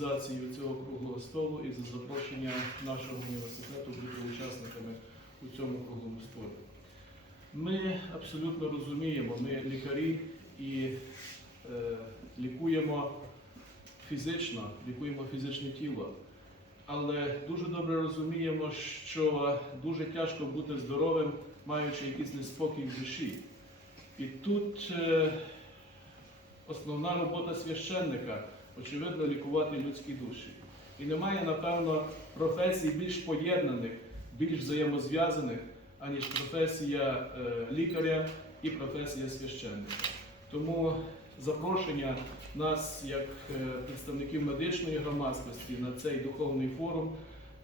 організацією цього круглого столу і за запрошення нашого університету бути учасниками у цьому круглому столі. Ми абсолютно розуміємо, ми лікарі і е, лікуємо фізично, лікуємо фізичне тіло. Але дуже добре розуміємо, що дуже тяжко бути здоровим, маючи якийсь неспокій в душі. І тут е, основна робота священника, очевидно, лікувати людські душі. І немає, напевно, професій більш поєднаних, більш взаємозв'язаних, аніж професія е, лікаря і професія священника. Тому запрошення нас, як е, представників медичної громадськості, на цей духовний форум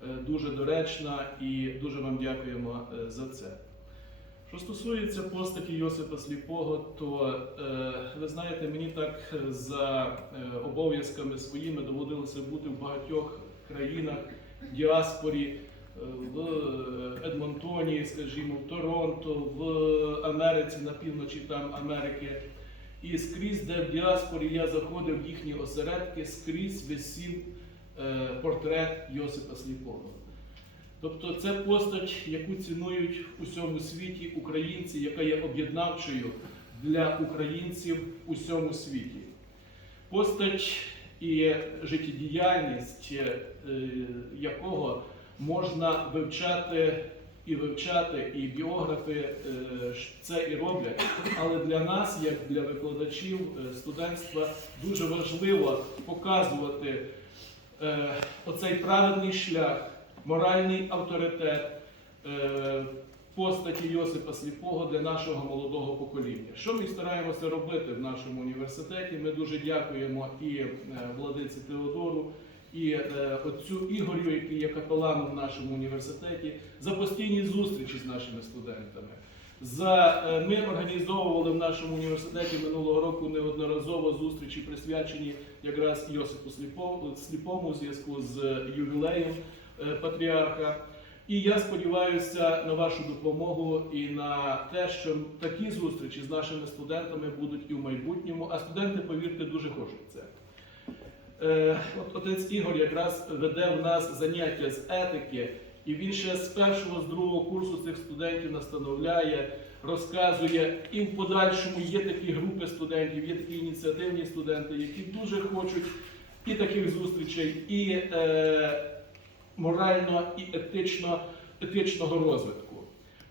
е, дуже доречна і дуже вам дякуємо за це. Що стосується постаті Йосипа Сліпого, то е, ви знаєте, мені так е, за е, обов'язками своїми доводилося бути в багатьох країнах, в діаспорі, в Едмонтоні, скажімо, в Торонто, в Америці, на півночі там Америки. І скрізь, де в діаспорі я заходив в їхні осередки, скрізь висів портрет Йосипа Сліпого. Тобто це постать, яку цінують в усьому світі українці, яка є об'єднавчою для українців у всьому світі. Постать і життєдіяльність е, якого можна вивчати і вивчати, і біографи е, це і роблять. Але для нас, як для викладачів е, студентства, дуже важливо показувати оцей праведний шлях, моральний авторитет е, постаті Йосипа Сліпого для нашого молодого покоління. Що ми стараємося робити в нашому університеті? Ми дуже дякуємо і е, владиці Теодору, і е, отцю Ігорю, який є капеланом в нашому університеті, за постійні зустрічі з нашими студентами. За, ми організовували в нашому університеті минулого року неодноразово зустрічі, присвячені якраз Йосипу Сліпому, Сліпому зв'язку з ювілеєм патріарха. І я сподіваюся на вашу допомогу і на те, що такі зустрічі з нашими студентами будуть і в майбутньому. А студенти, повірте, дуже хочуть це. Е, От отець Ігор якраз веде в нас заняття з етики, і він ще з першого, з другого курсу цих студентів настановляє, розказує. І в подальшому є такі групи студентів, є такі ініціативні студенти, які дуже хочуть і таких зустрічей, і е, морально, і етично, етичного розвитку.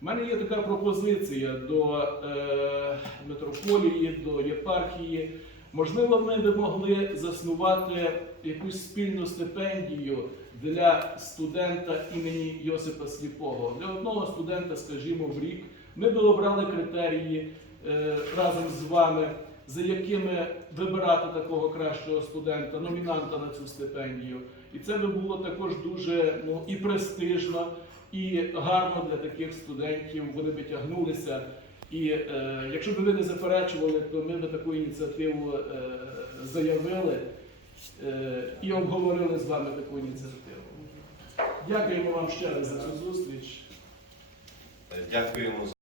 У мене є така пропозиція до е, митрополії, до єпархії. Можливо, ми би могли заснувати якусь спільну стипендію для студента імені Йосипа Сліпого. Для одного студента, скажімо, в рік. Ми би обрали критерії е, разом з вами, за якими вибирати такого кращого студента, номінанта на цю стипендію. І це би було також дуже ну, і престижно, і гарно для таких студентів. Вони би тягнулися. І е, якщо б ви не заперечували, то ми б таку ініціативу е, заявили е, і обговорили з вами таку ініціативу. Дякуємо вам ще раз за цю зустріч. Дякуємо